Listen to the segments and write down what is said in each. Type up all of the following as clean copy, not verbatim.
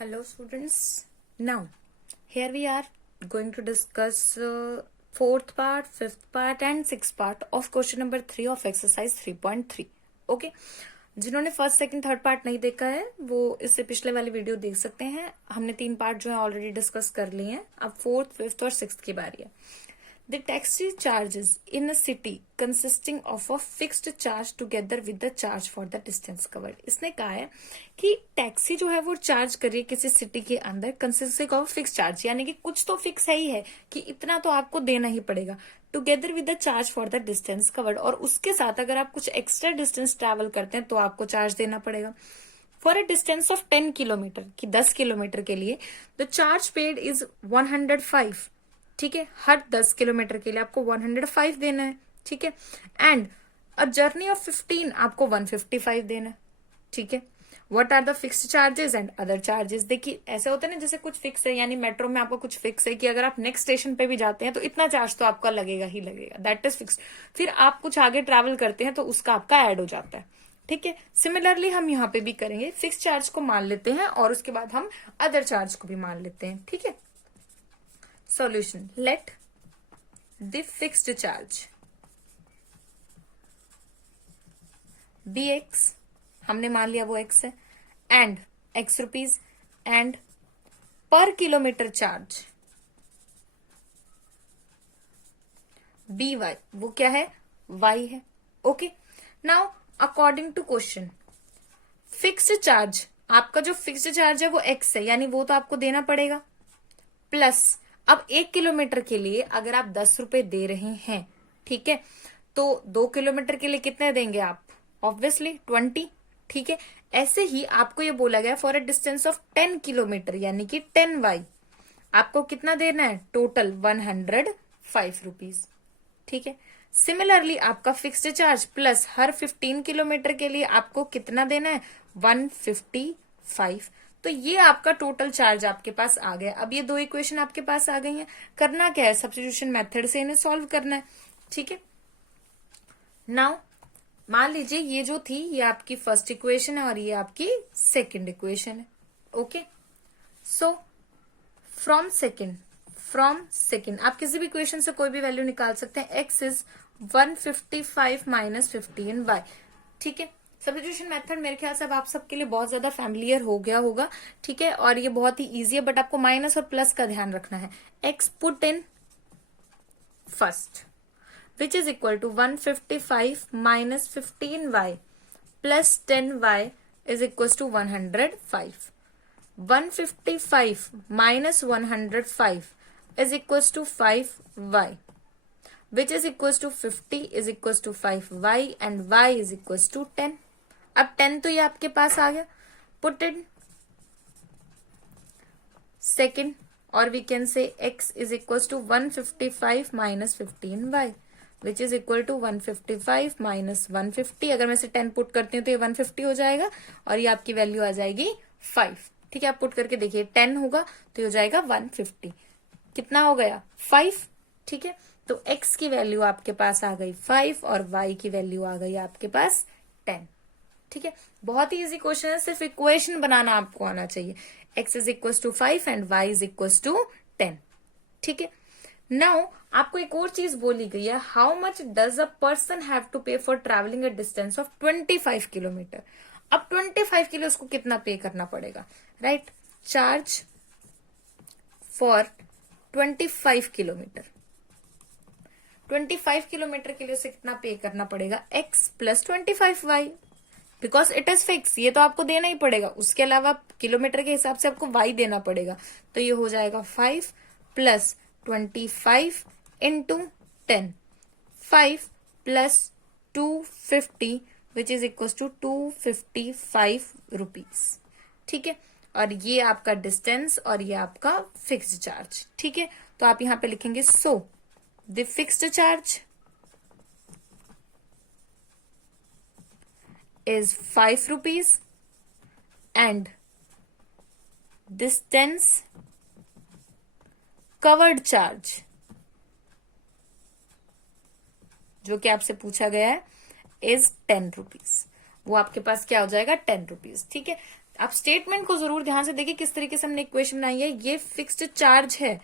Hello students. Now, here we are going to discuss fourth part, fifth part and sixth part of question number 3 of exercise 3.3. Okay. जिन्होंने first second third part नहीं देखा है वो इससे पिछले वाली video देख सकते हैं। हमने 3 पार्ट जो है ऑलरेडी डिस्कस कर लिए हैं। अब फोर्थ, फिफ्थ और सिक्स्थ की बारी है। The taxi charges in a city consisting of a fixed charge together with the charge for the distance covered. इसने कहा है कि टैक्सी जो है वो चार्ज कर रही है किसी सिटी के अंदर कंसिस्टिंग ऑफ फिक्स चार्ज, यानी कि कुछ तो फिक्स है ही है कि इतना तो आपको देना ही पड़ेगा, together with the charge for the distance covered, और उसके साथ अगर आप कुछ एक्स्ट्रा डिस्टेंस ट्रेवल करते हैं तो आपको चार्ज देना पड़ेगा। For a distance of 10 kilometre की 10 किलोमीटर के लिए द चार्ज पेड इज 105। ठीक है, हर 10 किलोमीटर के लिए आपको 105 देना है। ठीक है, एंड अ जर्नी ऑफ 15 आपको 155 देना है। ठीक है, what are the fixed charges and other charges. देखिए ऐसे होता है ना, जैसे कुछ फिक्स है, यानी मेट्रो में आपको कुछ फिक्स है कि अगर आप नेक्स्ट स्टेशन पे भी जाते हैं तो इतना चार्ज तो आपका लगेगा ही लगेगा, दैट इज फिक्स्ड। फिर आप कुछ आगे ट्रैवल करते हैं तो उसका आपका ऐड हो जाता है। ठीक है, सिमिलरली हम यहाँ पे भी करेंगे, फिक्स चार्ज को मान लेते हैं और उसके बाद हम अदर चार्ज को भी मान लेते हैं। ठीक है, solution, let the fixed charge be x, हमने मान लिया वो x है, and x रुपीज, and पर किलोमीटर चार्ज by, वो क्या है, y है। Okay, now according to question fixed charge, आपका जो फिक्स्ड चार्ज है वो x है, यानी वो तो आपको देना पड़ेगा, प्लस अब 1 किलोमीटर के लिए अगर आप 10 रुपए दे रहे हैं, ठीक है, तो 2 किलोमीटर के लिए कितने देंगे आप, ऑब्वियसली 20। ठीक है, ऐसे ही आपको ये बोला गया for a distance of 10 kilometre यानी कि 10y, आपको कितना देना है, टोटल 105 रुपीज। ठीक है, सिमिलरली आपका फिक्स्ड चार्ज प्लस हर 15 किलोमीटर के लिए आपको कितना देना है, 155। तो ये आपका टोटल चार्ज आपके पास आ गया। अब ये 2 इक्वेशन आपके पास आ गई हैं, करना क्या है, सब्स्टिट्यूशन मेथड से इन्हें सॉल्व करना है। ठीक है, नाउ मान लीजिए ये जो थी ये आपकी फर्स्ट इक्वेशन है और ये आपकी सेकंड इक्वेशन है। ओके, सो फ्रॉम सेकंड आप किसी भी इक्वेशन से कोई भी वैल्यू निकाल सकते हैं। X is 155 minus 15y। ठीक है, सब्स्टिट्यूशन मेथड मेरे ख्याल से अब आप सबके लिए बहुत ज्यादा फैमिलियर हो गया होगा। ठीक है, और ये बहुत ही इजी है, बट आपको माइनस और प्लस का ध्यान रखना है। X put in first which is equal to 155 minus 15y plus 10y is equal to 105। 155 minus 105 is equals to 5y, which is equals to 50 is equals to 5y and y is equals to 10. अब 10 तो ये आपके पास आ गया, put in second, or we can say x is equals to 155 minus 15y which is equal to 155 minus 150। अगर मैं से 10 put करती हूँ तो ये 150 हो जाएगा और ये आपकी वैल्यू आ जाएगी 5। ठीक है, आप पुट करके देखिए, 10 होगा तो ये हो जाएगा 150, कितना हो गया, 5। ठीक है, तो x की वैल्यू आपके पास आ गई 5 और y की वैल्यू आ गई आपके पास 10। ठीक है, बहुत ही इजी क्वेश्चन है, सिर्फ इक्वेशन बनाना आपको आना चाहिए। x is equal to 5 and y is equal to 10। ठीक है, नाउ आपको एक और चीज बोली गई है, how much does a person have to pay for travelling a distance of 25 kilometre. अब 25 के लिए उसको कितना पे करना पड़ेगा, right, charge for 25 kilometre. 25 kilometre के लिए उसे कितना पे करना पड़ेगा, x plus 25y, because it is fix, ये तो आपको देना ही पड़ेगा। उसके अलावा किलोमीटर के हिसाब से आपको y देना पड़ेगा, तो ये हो जाएगा 5 plus 25 into 10, 5 plus 250 which is equal to 255 rupees. ठीक है, और ये आपका डिस्टेंस और ये आपका फिक्स्ड चार्ज। ठीक है, तो आप यहां पे लिखेंगे so the fixed charge is 5 rupees and distance covered charge, जो कि आपसे पूछा गया है, इज 10 रुपीज। वो आपके पास क्या हो जाएगा, 10 रुपीज। ठीक है, आप स्टेटमेंट को जरूर ध्यान से देखिए किस तरीके से हमने इक्वेशन बनाई है। ये फिक्स्ड चार्ज है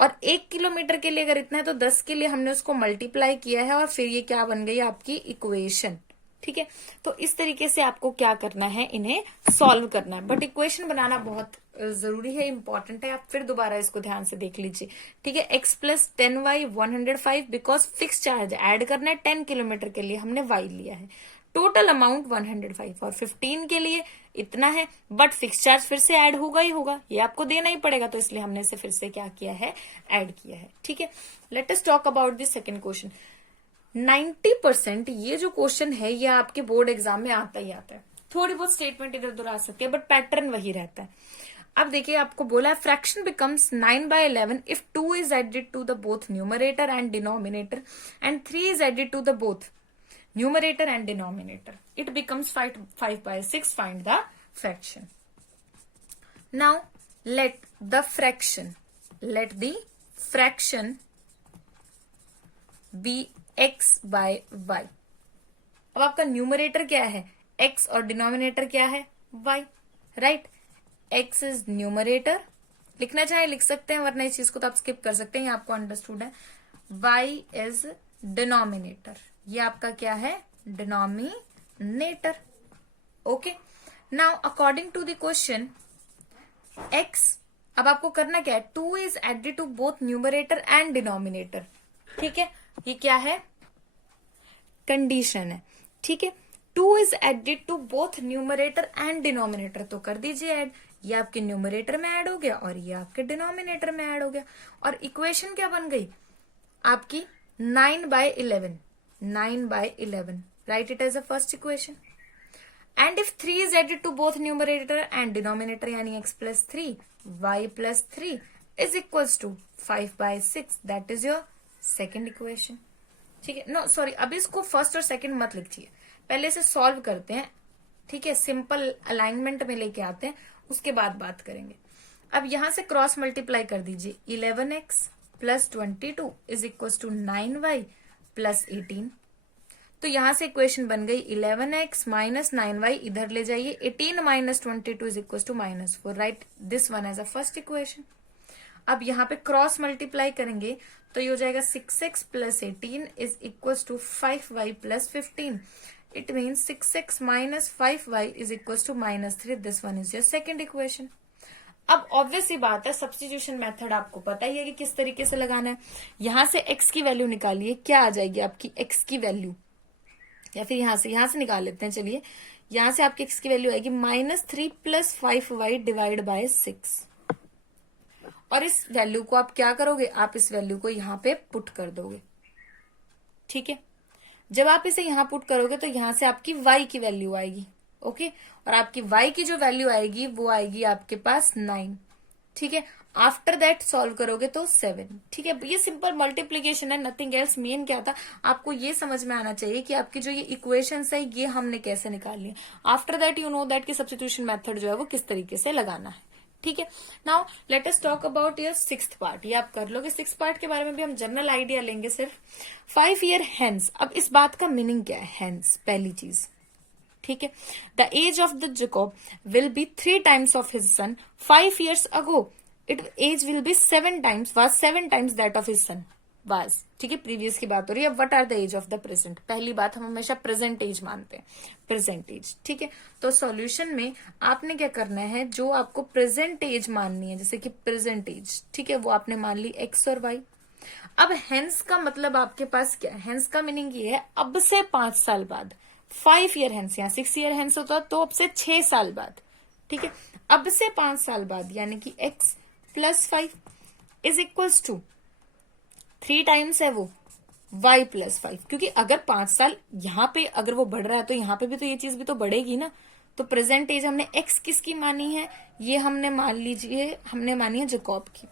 और 1 किलोमीटर के लिए अगर इतना है तो 10 के लिए हमने उसको मल्टीप्लाई किया है और फिर ये क्या बन गई आपकी इक्वेशन। ठीक है, तो इस तरीके से आपको क्या करना है, इन्हें सॉल्व करना है। बट इक्वेशन बनाना बहुत जरूरी है, इंपॉर्टेंट है। आप फिर दोबारा इसको ध्यान से देख लीजिए। ठीक है, x plus 10y 105 because fix charge add करना है 10 किलोमीटर के लिए हमने y लिया है। टोटल अमाउंट 105 और 15 के लिए इतना है, बट फिक्स चार्ज फिर से ऐड होगा ही होगा, ये आपको देना ही पड़ेगा, तो इसलिए हमने इसे फिर से क्या किया है, ऐड किया है। ठीक है, let us talk about the second question. 90% ये जो क्वेश्चन है ये आपके बोर्ड एग्जाम में आता ही आता है। थोड़ी बहुत स्टेटमेंट इधर उधर आ सकती है बट पैटर्न वही रहता है। अब देखिए आपको बोला है fraction becomes 9/11 if 2 is added to the both numerator and denominator and 3 is added to the both numerator and denominator. It becomes 5/6. Find the fraction. Now let the fraction be x by y. अब आपका numerator क्या है, x, और denominator क्या है, y. Right, x is numerator, लिखना चाहे लिख सकते हैं वरना इस चीज को तो आप स्किप कर सकते हैं, ये आपको अंडरस्टूड है. y इज डिनोमिनेटर, ये आपका क्या है, denominator. Okay, now according to the question x, अब आपको करना क्या है, 2 is added to both numerator and denominator. ठीक है, ये क्या है, कंडीशन है. ठीक है, 2 is added to both numerator and denominator, तो कर दीजिए ऐड. ये आपके न्यूमरेटर में ऐड हो गया और ये आपके डिनोमिनेटर में ऐड हो गया, और इक्वेशन क्या बन गई आपकी 9/11. 9/11, write it as a first equation. And if 3 is added to both numerator and denominator, यानी x plus 3, y plus 3 is equals to 5/6. That is your second equation. ठीक है, नो सॉरी, अभी इसको फर्स्ट और सेकंड मत लिखिए, पहले इसे सॉल्व करते हैं. ठीक है, सिंपल अलाइनमेंट में लेके आते हैं, उसके बाद बात करेंगे. अब यहां से क्रॉस मल्टीप्लाई कर दीजिए. 11x plus 22 is equal to 9y plus 18. तो यहां से इक्वेशन बन गई 11x माइनस 9y, इधर ले जाइए. 18 minus 22 is equal to -4. Right this one as a first equation. अब यहाँ पे क्रॉस मल्टीप्लाई करेंगे तो ये हो जाएगा 6x plus 18 is equal to 5y plus 15. It means 6x minus 5y is equal to -3. This one is your second equation. अब obvious ही बात है, सब्स्टिट्यूशन मेथड आपको पता ही है कि किस तरीके से लगाना है. यहां से x की वैल्यू निकालिए, क्या आ जाएगी आपकी x की वैल्यू, या फिर यहां से निकाल लेते हैं. चलिए, यहां से आपकी x की वैल्यू आएगी -3 प्लस 5y डिवाइड बाय 6. और इस वैल्यू को आप क्या करोगे, आप इस वैल्यू को यहां पे पुट कर दोगे. ठीक है, जब आप इसे यहां पुट करोगे तो यहां से आपकी y की वैल्यू आएगी. ओके, और आपकी y की जो वैल्यू आएगी वो आएगी आपके पास 9. ठीक है, आफ्टर दैट सॉल्व करोगे तो 7. ठीक है, ये सिंपल मल्टीप्लीकेशन है, नथिंग एल्स. मेन क्या था, आपको ये समझ में आना चाहिए कि आपकी जो ये इक्वेशंस है ये हमने कैसे निकाली है. After that you know that कि सब्स्टिट्यूशन मेथड जो है वो किस तरीके से लगाना है. ठीक है, now let us talk about your 6th part. ये आप कर लोगे. 6th पार्ट के बारे में भी हम जनरल आइडिया लेंगे सिर्फ. 5 ईयर हेंस. अब इस बात का मीनिंग क्या है, हेंस, पहली चीज. ठीक है, the age of the Jacob will be 3 times of his son 5 years ago. It age will be 7 times that of his son was. ठीक है, प्रीवियस की बात हो रही है. What are the age of the present, पहली बात हम हमेशा प्रेजेंट एज मानते हैं, प्रेजेंट एज. ठीक है, तो सॉल्यूशन में आपने क्या करना है, जो आपको प्रेजेंट एज माननी है, जैसे कि प्रेजेंट एज, ठीक है, वो आपने मान ली x और y. अब हेंस का मतलब आपके पास क्या है, हेंस का मीनिंग ये है अब से 5 साल बाद. 5 ईयर हेंस, यहाँ 6 ईयर हेंस होता तो अब से 6 साल बाद. ठीक है, अब से 5 साल बाद यानी कि x plus 5 is equals to 3 times है वो y प्लस 5. क्योंकि अगर 5 साल यहाँ पे अगर वो बढ़ रहा है तो यहाँ पे भी तो ये चीज भी तो बढ़ेगी ना. तो प्रेजेंट एज हमने x किसकी मानी है, ये हमने मान लीजिए हमने मानी है जैकब की.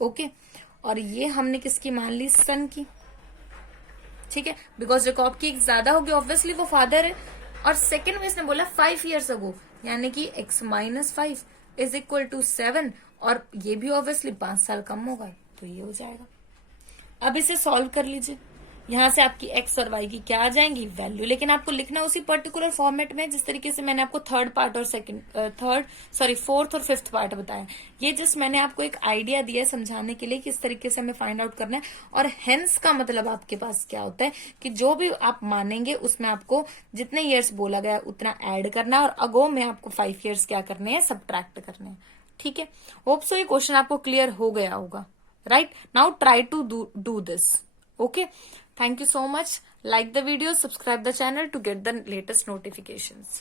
ओके, और ये हमने किसकी मान ली, सन की. ठीक है, बिकॉज जैकब की एक ज्यादा होगी, ऑब्वियसली वो फादर है. और सेकेंड में इसने बोला 5 years ago, यानी कि x minus 5 is equal to 7, और ये भी ऑब्वियसली 5 साल कम होगा, तो ये हो जाएगा. अब इसे सॉल्व कर लीजिए. यहाँ से आपकी एक्स और वाई की क्या आ जाएंगी वैल्यू, लेकिन आपको लिखना उसी पर्टिकुलर फॉर्मेट में जिस तरीके से मैंने आपको फोर्थ और फिफ्थ पार्ट बताया। ये जस्ट मैंने आपको एक आइडिया दिया है समझाने के लिए किस तरीके से हमें फाइंड आउट करना है। और हेंस का मतलब आपके पास क्या होता है कि जो भी आप मानेंगे उसमें आपको जितने ईयर्स बोला गया उतना ऐड करना है, और अगो में आपको 5 ईयर्स क्या करने हैं, सब्ट्रैक्ट करने हैं। ठीक है, होप सो ये क्वेश्चन आपको क्लियर हो गया होगा। Right, now try to do this. Okay, thank you so much. Like the video, subscribe the channel to get the latest notifications.